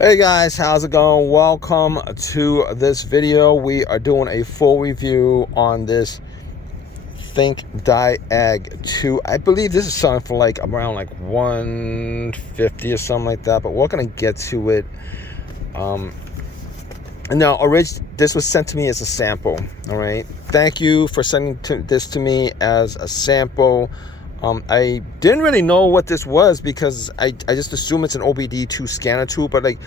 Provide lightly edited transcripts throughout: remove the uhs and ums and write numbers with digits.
Hey guys, how's it going? Welcome to this video. We are doing a full review on this Thinkdiag2. I believe this is selling for like around like 150 or something like that, but we're gonna get to it. Now, this was sent to me as a sample. All right, thank you for sending this to me as a sample. I didn't really know what this was because I just assume it's an OBD2 scanner tool, but like,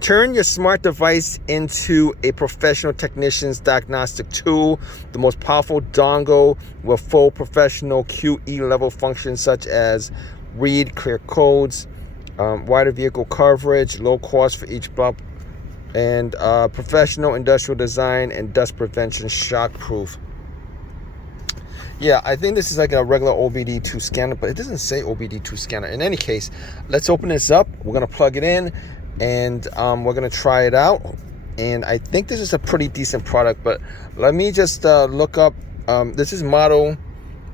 turn your smart device into a professional technician's diagnostic tool. The most powerful dongle with full professional QE level functions such as read clear codes, wider vehicle coverage, low cost for each bump, and professional industrial design and dust prevention, shockproof. Yeah, I think this is like a regular OBD2 scanner, but it doesn't say OBD2 scanner. In any case, let's open this up. We're going to plug it in, and we're going to try it out. And I think this is a pretty decent product, but let me just look up. This is model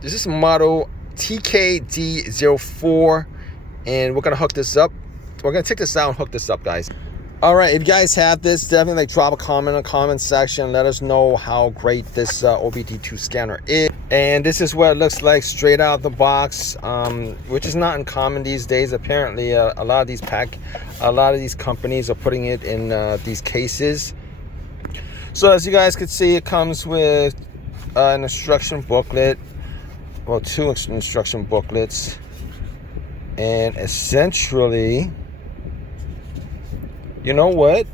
TKD04, and we're going to hook this up. We're going to take this out and hook this up, guys. All right, if you guys have this, definitely like drop a comment in the comment section. Let us know how great this OBD2 scanner is. And this is what it looks like straight out the box, which is not uncommon these days. Apparently, a lot of these companies are putting it in these cases. So as you guys can see, it comes with an instruction booklet, well, two instruction booklets, and essentially, you know what?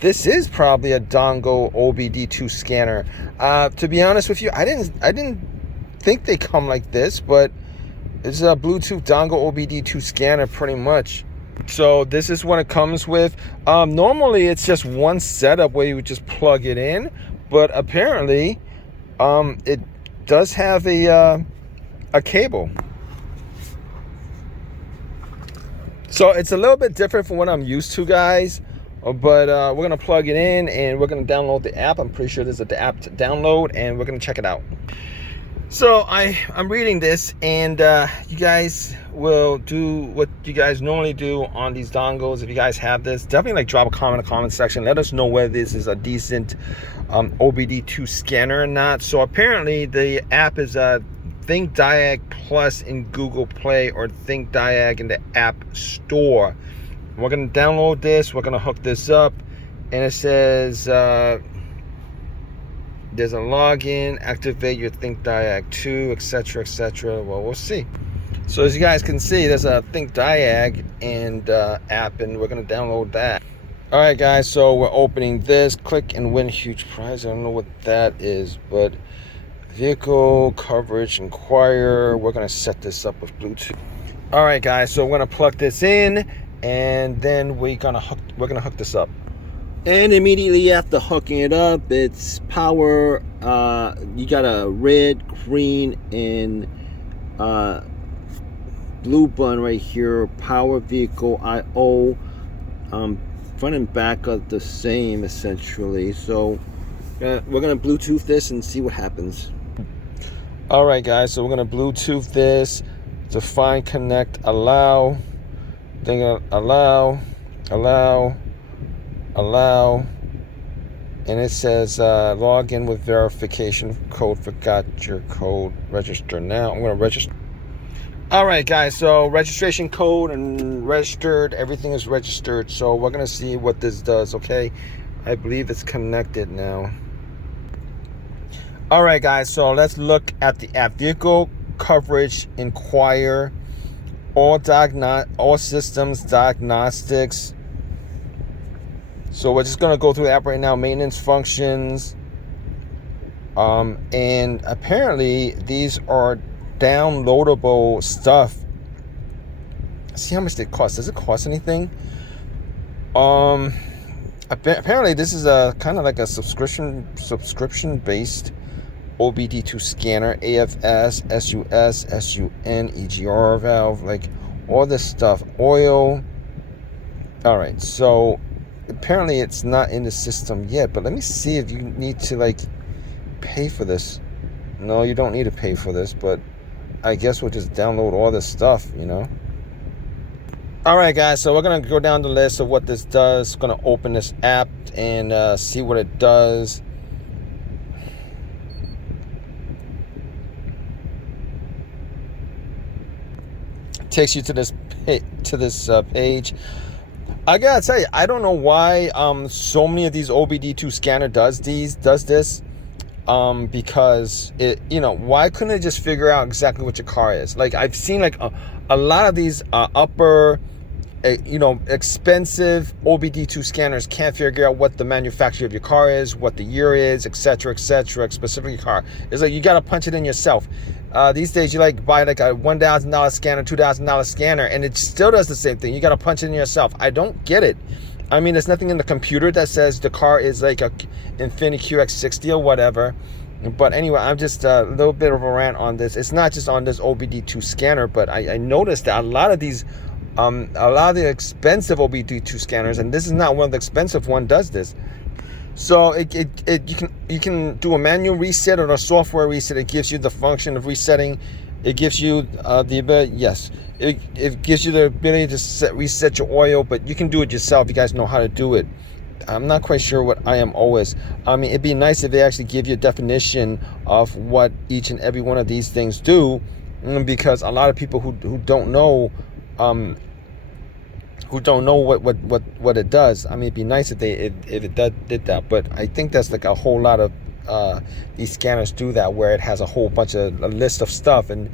This is probably a dongle OBD2 scanner. To be honest with you, I didn't think they come like this, but it's a Bluetooth dongle OBD2 scanner pretty much. So this is what it comes with. Normally it's just one setup where you would just plug it in, but apparently it does have a cable. So it's a little bit different from what I'm used to, guys. But we're going to plug it in and we're going to download the app. I'm pretty sure there's the app to download, and we're going to check it out. So I'm reading this, and you guys will do what you guys normally do on these dongles. If you guys have this, definitely like drop a comment in the comment section. Let us know whether this is a decent OBD2 scanner or not. So apparently the app is Thinkdiag Plus in Google Play or Thinkdiag in the App Store. We're going to download this. We're going to hook this up, and it says there's a login, activate your Thinkdiag2, etc., etc. Well, we'll see. So as you guys can see, there's a Thinkdiag and app, and we're going to download that. All right, guys. So we're opening this. Click and win huge prize. I don't know what that is, but vehicle coverage, inquire. We're going to set this up with Bluetooth. All right, guys. So we're going to plug this in, and then we're gonna hook this up. And immediately after hooking it up, it's power. You got a red, green, and blue button right here. Power vehicle IO. Front and back are the same essentially. So we're gonna Bluetooth this and see what happens. All right, guys. So we're gonna Bluetooth this. Define, connect, allow. Then allow, and it says log in with verification code. Forgot your code. Register now. I'm going to register. All right, guys. So registration code and registered. Everything is registered. So we're going to see what this does. Okay, I believe it's connected now. All right, guys. So let's look at the app. Vehicle coverage, inquire. All systems diagnostics. So we're just going to go through the app right now. Maintenance functions, and apparently these are downloadable stuff. See how much they cost. Does it cost anything? Apparently this is a kind of like a subscription based OBD2 scanner, AFS, SUS, SUN, EGR valve, like all this stuff, oil. All right, so apparently it's not in the system yet, but let me see if you need to like pay for this. No, you don't need to pay for this, but I guess we'll just download all this stuff, you know. All right, guys, so we're gonna go down the list of what this does. Gonna open this app and see what it does. Takes you to this page. I gotta tell you, I don't know why so many of these OBD2 scanner does this. Because why couldn't it just figure out exactly what your car is? Like, I've seen like a lot of these upper expensive OBD2 scanners can't figure out what the manufacturer of your car is, what the year is, etc., specific car. It's like you got to punch it in yourself. These days you like buy like a $1,000 scanner, $2,000 scanner, and it still does the same thing. You got to punch it in yourself. I don't get it. I mean, there's nothing in the computer that says the car is like a Infiniti QX60 or whatever. But anyway, I'm just a little bit of a rant on this. It's not just on this OBD2 scanner, but I noticed that a lot of these a lot of the expensive OBD2 scanners, and this is not one of the expensive one, does this. So you can do a manual reset or a software reset. It gives you the function of resetting. It gives you the ability, yes, it gives you the ability to reset your oil, but you can do it yourself. You guys know how to do it. I'm not quite sure what IMO is. I mean, it'd be nice if they actually give you a definition of what each and every one of these things do, because a lot of people who don't know what it does. I mean, it'd be nice if it did that, but I think that's like a whole lot of these scanners do that, where it has a whole bunch of a list of stuff, and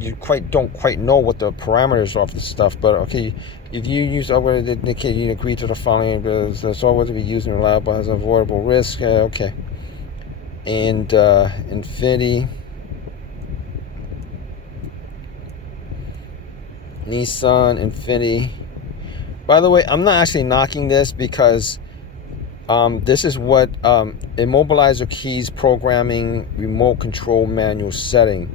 you don't quite know what the parameters of the stuff. But okay, if you use software that indicate you agree to the following, the software to be used and reliable has avoidable risk. Okay, and Infiniti, Nissan, Infiniti. By the way, I'm not actually knocking this, because this is what immobilizer keys programming remote control manual setting.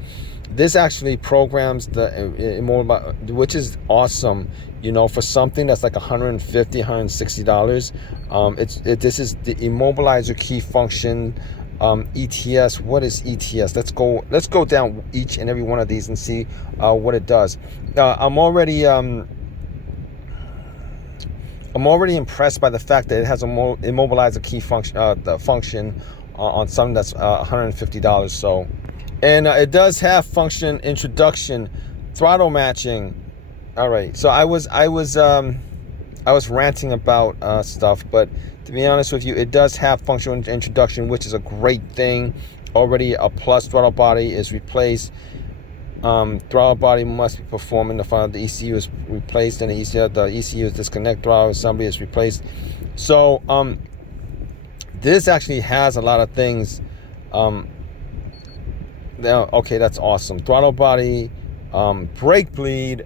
This actually programs the immobilizer, which is awesome. For something that's like $150, $160. This is the immobilizer key function. ETS. What is ETS? Let's go down each and every one of these and see what it does. I'm already impressed by the fact that it has a immobilizer key function, the function on something that's $150. So, and it does have function introduction, throttle matching. All right. So I was ranting about stuff, but to be honest with you, it does have functional introduction, which is a great thing. Already a plus. Throttle body is replaced. Throttle body must be performed in the front of the ECU is replaced, and the ECU is disconnected. Throttle assembly is replaced. So this actually has a lot of things. Okay, that's awesome. Throttle body, brake bleed,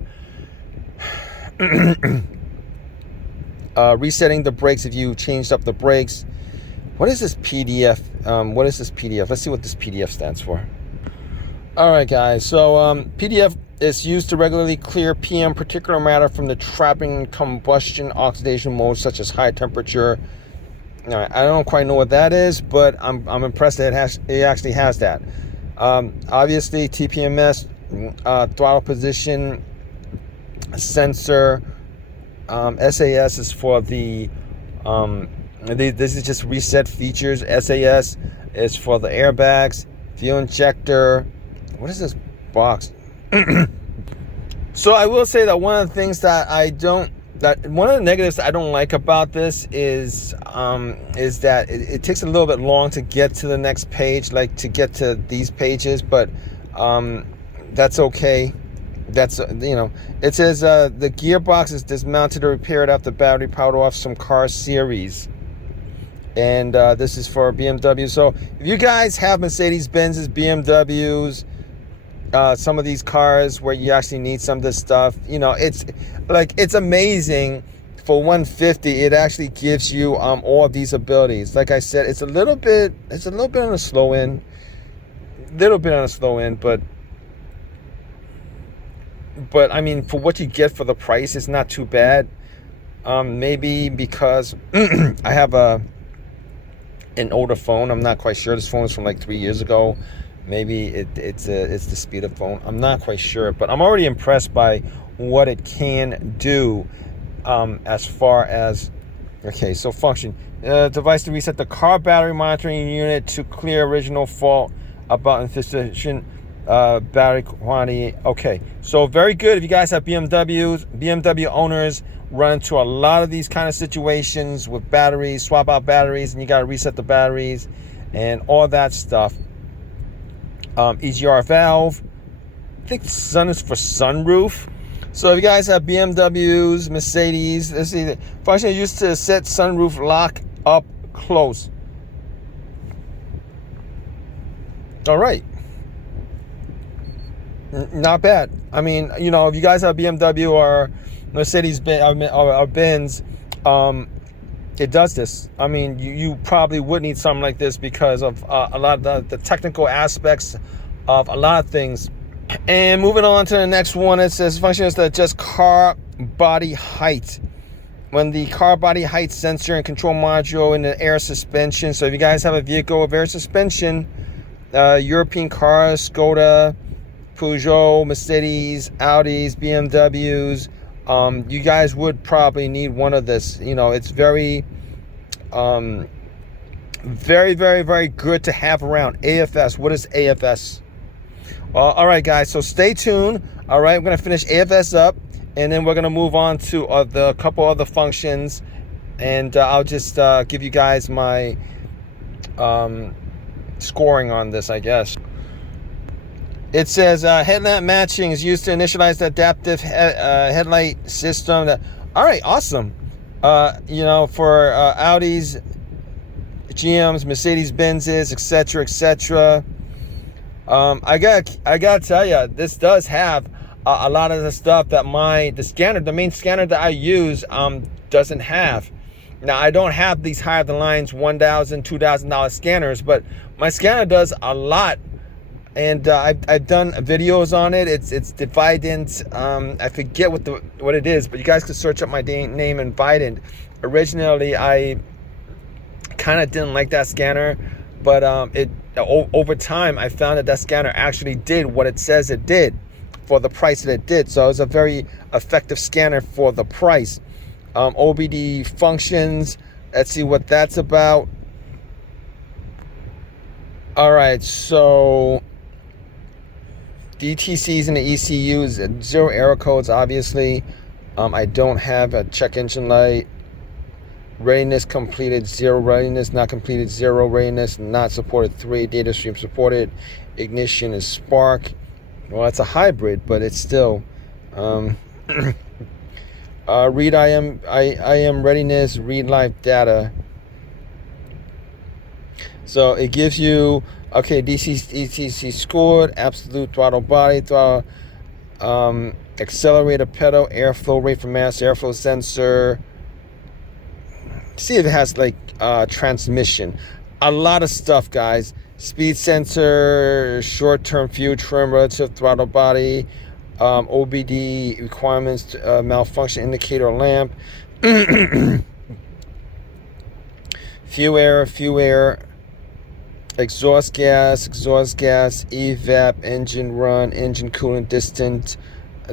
resetting the brakes if you changed up the brakes. What is this PDF? What is this PDF? Let's see what this PDF stands for. All right, guys. So PDF is used to regularly clear PM particulate matter from the trapping, combustion, oxidation modes such as high temperature. All right, I don't quite know what that is, but I'm impressed that it actually has that. Obviously, TPMS, throttle position sensor. SAS is for the this is just reset features. SAS is for the airbags, fuel injector. What is this box? So I will say that one of the things that one of the negatives I don't like about this is that it takes a little bit long to get to the next page, like to get to these pages, but that's okay. That's it says the gearbox is dismounted or repaired after battery powered off some car series, and this is for BMW. So if you guys have Mercedes-Benz's, BMWs, some of these cars where you actually need some of this stuff, it's amazing. For $150, it actually gives you all of these abilities. Like I said, it's a little bit on the slow end, but I mean, for what you get for the price, it's not too bad. Maybe because I have an older phone. I'm not quite sure. This phone is from like 3 years ago. Maybe it's the speed of phone. I'm not quite sure, but I'm already impressed by what it can do as far as, okay, so function. Device to reset the car battery monitoring unit to clear original fault about insufficient battery quantity. Okay, so very good. If you guys have BMW owners run into a lot of these kind of situations with batteries, swap out batteries, and you got to reset the batteries and all that stuff. EGR valve, I think sun is for sunroof. So if you guys have BMWs, Mercedes, let's see, the function used to set sunroof lock up close. All right. Not bad. I mean, you know, if you guys have BMW or Mercedes or Benz, it does this. I mean, you probably would need something like this because of a lot of the technical aspects of a lot of things. And moving on to the next one, it says function is to adjust car body height. When the car body height sensor and control module in the air suspension. So if you guys have a vehicle with air suspension, European cars, Skoda, Peugeot, Mercedes, Audis, BMWs, you guys would probably need one of this. You know, it's very, very, very, very good to have around. AFS. What is AFS? All right, guys. So stay tuned. All right, we're gonna finish AFS up, and then we're gonna move on to the couple other functions, and I'll just give you guys my scoring on this, I guess. It says headlamp matching is used to initialize the adaptive headlight system. All right, awesome. You know, for Audis, GMs, Mercedes Benzes, etc., etc. I gotta tell you, this does have a lot of the stuff that the main scanner that I use doesn't have. Now, I don't have these higher than lines $1,000, $2,000 scanners, but my scanner does a lot. And I've done videos on it. It's Dividend. I forget what it is, but you guys can search up my name and Dividend. Originally, I kind of didn't like that scanner, but over time I found that scanner actually did what it says it did for the price that it did. So it was a very effective scanner for the price. OBD functions. Let's see what that's about. All right, so DTCs and the ECUs, 0 error codes, obviously. I don't have a check engine light. Readiness completed, 0 readiness, not completed, 0 readiness, not supported, 3 data stream supported. Ignition is spark. Well, it's a hybrid, but it's still. Read IM readiness, read live data. So it gives you, okay, DTC scored, absolute throttle body, throttle, accelerator pedal, airflow rate for mass, airflow sensor. See if it has like transmission. A lot of stuff, guys. Speed sensor, short-term fuel trim, relative throttle body, OBD requirements, malfunction indicator lamp, fuel air, exhaust gas, evap, engine run, engine coolant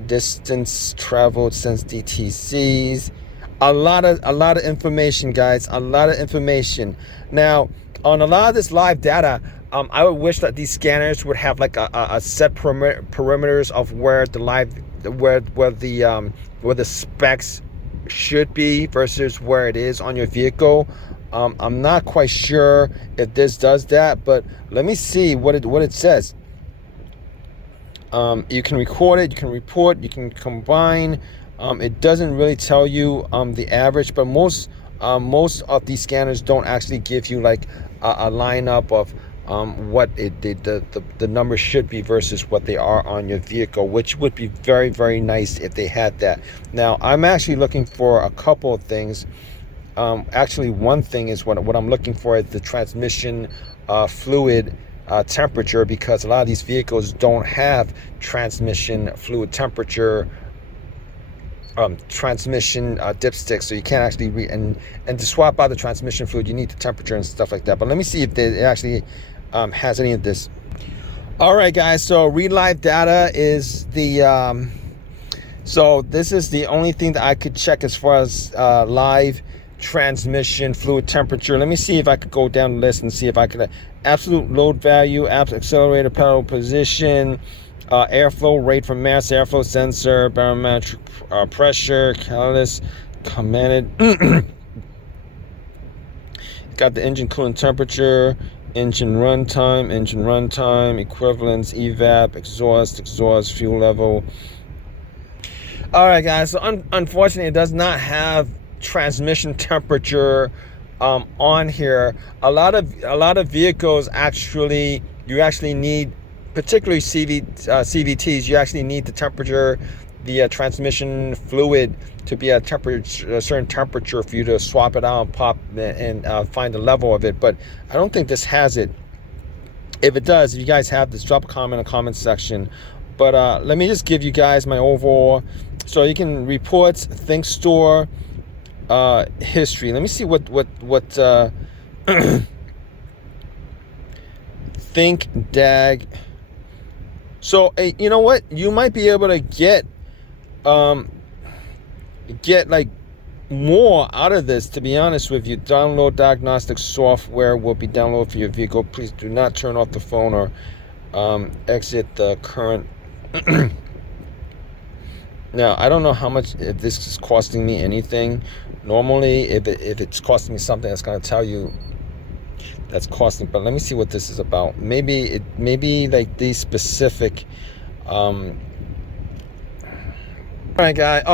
distance traveled since DTCs. A lot of information, guys. A lot of information. Now, on a lot of this live data, I would wish that these scanners would have like a set perimeters of where the specs should be versus where it is on your vehicle. I'm not quite sure if this does that, but let me see what it says. You can record it, you can report, you can combine. It doesn't really tell you the average, but most of these scanners don't actually give you like a lineup of what the numbers should be versus what they are on your vehicle, which would be very, very nice if they had that. Now, I'm actually looking for a couple of things. Actually, one thing is what I'm looking for is the transmission fluid temperature, because a lot of these vehicles don't have transmission fluid temperature, transmission dipstick, so you can't actually and to swap out the transmission fluid, you need the temperature and stuff like that. But let me see if it actually has any of this. All right, guys, so read live data is the So this is the only thing that I could check as far as live transmission fluid temperature. Let me see if I could go down the list and see if I could absolute load value, accelerator pedal position, airflow rate from mass, airflow sensor, barometric pressure, catalyst commanded. Got the engine coolant temperature, engine runtime, equivalents, evap, exhaust, fuel level. All right, guys. So unfortunately, it does not have transmission temperature on here. A lot of vehicles actually, you actually need, particularly CVTs, you actually need the temperature, the transmission fluid to be a certain temperature for you to swap it out and pop and find the level of it. But I don't think this has it. If it does, if you guys have this, drop a comment in the comment section. But let me just give you guys my overall. So you can reports, Think Store, history. Let me see what Thinkdiag. So you know what? You might be able to get like more out of this, to be honest with you. Download diagnostic software will be downloaded for your vehicle. Please do not turn off the phone or exit the current. Now, I don't know how much, if this is costing me anything. Normally, if it's costing me something, it's going to tell you that's costing. But let me see what this is about. Maybe like these specific. All right, guys.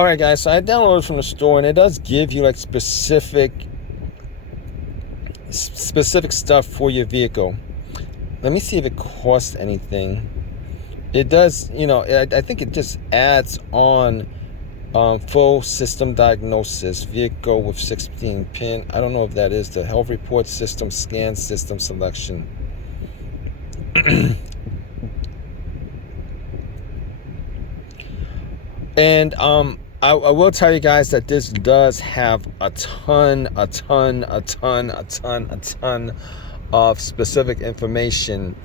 So I downloaded from the store, and it does give you like specific stuff for your vehicle. Let me see if it costs anything. It does, you know, I think it just adds on full system diagnosis, vehicle with 16 pin. I don't know if that is the health report system, scan system selection. And I will tell you guys that this does have a ton of specific information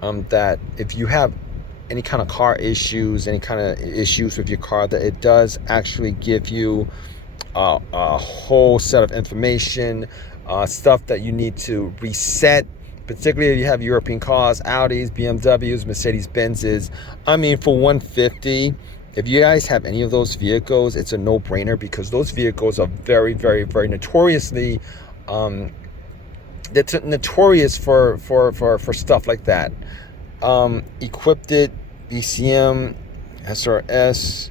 that if you have any kind of car issues, any kind of issues with your car, that it does actually give you a whole set of information, stuff that you need to reset, particularly if you have European cars, Audis, BMWs, Mercedes-Benzes. I mean, for $150, if you guys have any of those vehicles, it's a no-brainer, because those vehicles are very notoriously they're notorious for stuff like that. Equipped it, BCM, SRS,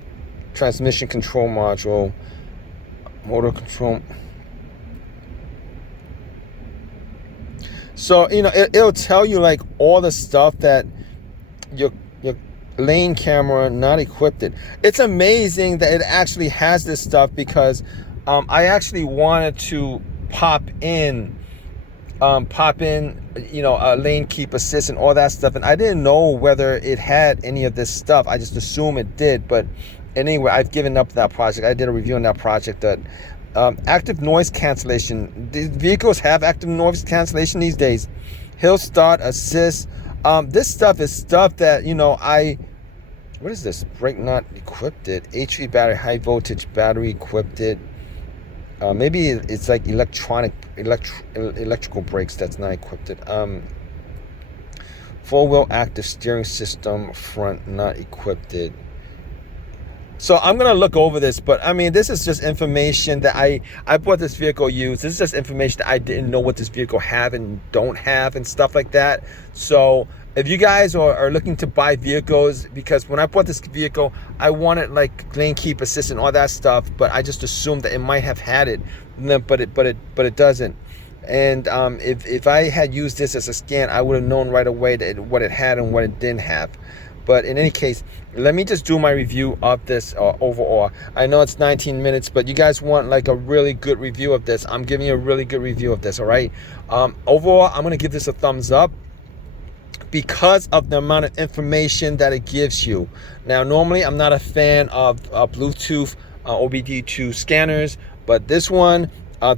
transmission control module, motor control. So, you know, it'll tell you like all the stuff that your lane camera not equipped it. It's amazing that it actually has this stuff, because I actually wanted to pop in, you know, lane keep assist and all that stuff, and I didn't know whether it had any of this stuff. I just assumed it did, but anyway, I've given up that project. I did a review on that project. That active noise cancellation. These vehicles have active noise cancellation these days. Hill start assist. This stuff is stuff that, you know, what is this? Brake not equipped it. HV battery, high voltage battery equipped it. Maybe it's like electrical brakes that's not equipped it. Four-wheel active steering system front not equipped it. So I'm gonna look over this, but I mean, this is just information that I bought this vehicle used. This is just information that I didn't know what this vehicle have and don't have and stuff like that. So if you guys are looking to buy vehicles, because when I bought this vehicle, I wanted like lane keep assist and all that stuff, but I just assumed that it might have had it, but it doesn't. And if I had used this as a scan, I would have known right away that what it had and what it didn't have. But in any case, let me just do my review of this overall. I know it's 19 minutes, but you guys want like a really good review of this. I'm giving you a really good review of this, all right? Overall, I'm going to give this a thumbs up, because of the amount of information that it gives you. Now, normally I'm not a fan of Bluetooth OBD2 scanners, but this one,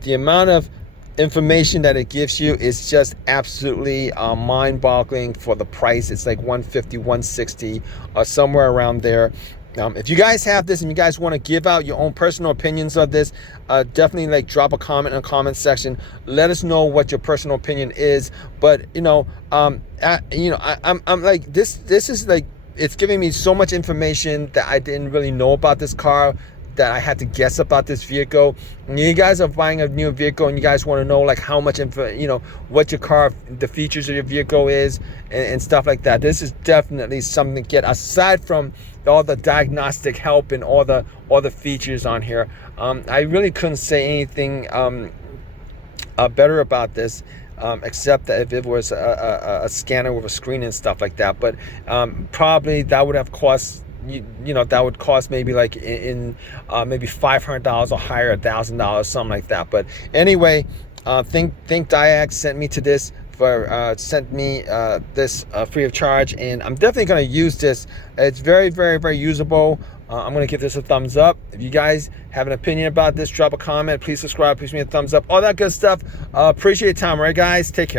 the amount of information that it gives you is just absolutely mind-boggling for the price. It's like $150, $160, somewhere around there. If you guys have this and you guys want to give out your own personal opinions of this, definitely like drop a comment in the comment section. Let us know what your personal opinion is. But I'm like this is like, it's giving me so much information that I didn't really know about this car, that I had to guess about this vehicle. And you guys are buying a new vehicle and you guys want to know like how much info, what your car, the features of your vehicle is, and stuff like that. This is definitely something to get, aside from all the diagnostic help and all the features on here. I really couldn't say anything better about this, except that if it was a scanner with a screen and stuff like that. But probably that would have cost, that would cost maybe like in maybe $500 or higher, $1,000, something like that. But anyway, Thinkdiag sent me to this this free of charge, and I'm definitely going to use this. It's very, very, very usable. I'm going to give this a thumbs up. If you guys have an opinion about this, drop a comment. Please subscribe. Please give me a thumbs up. All that good stuff. Appreciate your time. All right, guys. Take care.